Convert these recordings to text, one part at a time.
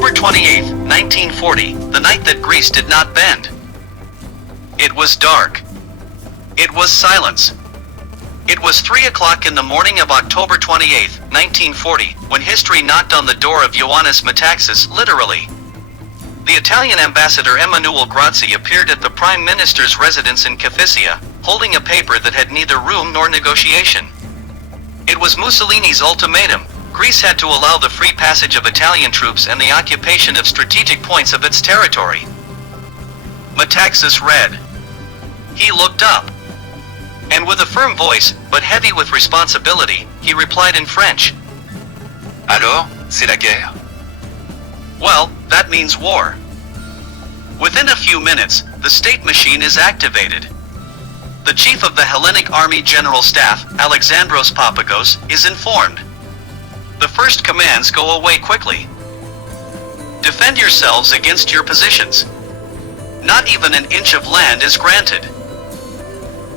October 28, 1940, the night that Greece did not bend. It was dark. It was silence. It was 3 o'clock in the morning of October 28, 1940, when history knocked on the door of Ioannis Metaxas, literally. The Italian ambassador Emanuele Grazzi appeared at the Prime Minister's residence in Kifisia, holding a paper that had neither room nor negotiation. It was Mussolini's ultimatum. Greece had to allow the free passage of Italian troops and the occupation of strategic points of its territory. Metaxas read. He looked up. And with a firm voice, but heavy with responsibility, he replied in French. Alors, c'est la guerre. Well, that means war. Within a few minutes, the state machine is activated. The chief of the Hellenic Army General Staff, Alexandros Papagos, is informed. The first commands go away quickly. Defend yourselves against your positions. Not even an inch of land is granted.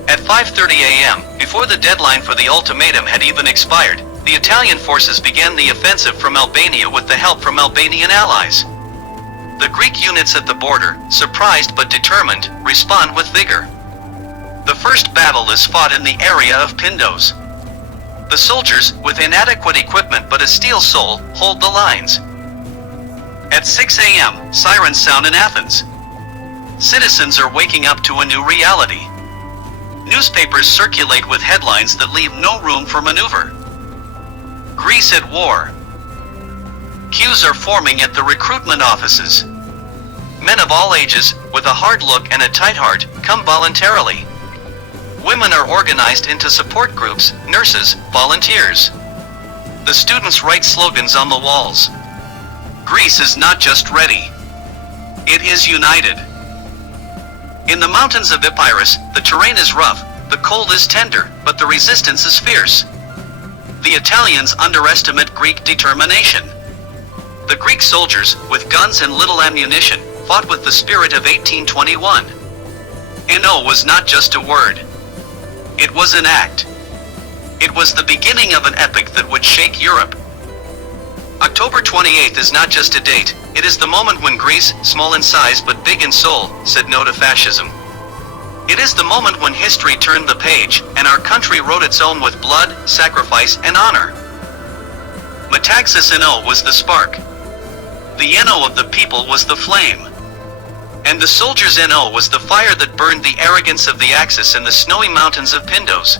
At 5:30 a.m., before the deadline for the ultimatum had even expired, the Italian forces began the offensive from Albania with the help from Albanian allies. The Greek units at the border, surprised but determined, respond with vigor. The first battle is fought in the area of Pindos. The soldiers, with inadequate equipment but a steel soul, hold the lines. At 6 a.m., sirens sound in Athens. Citizens are waking up to a new reality. Newspapers circulate with headlines that leave no room for maneuver. Greece at war. Queues are forming at the recruitment offices. Men of all ages, with a hard look and a tight heart, come voluntarily. Women are organized into support groups, nurses, volunteers. The students write slogans on the walls. Greece is not just ready. It is united. In the mountains of Epirus, the terrain is rough, the cold is tender, but the resistance is fierce. The Italians underestimate Greek determination. The Greek soldiers, with guns and little ammunition, fought with the spirit of 1821. No was not just a word. It was an act. It was the beginning of an epic that would shake Europe. October 28th is not just a date, it is the moment when Greece, small in size but big in soul, said no to fascism. It is the moment when history turned the page, and our country wrote its own with blood, sacrifice, and honor. Metaxas NO was the spark. The NO of the people was the flame. And the soldiers' NO was the fire that burned the arrogance of the Axis in the snowy mountains of Pindos.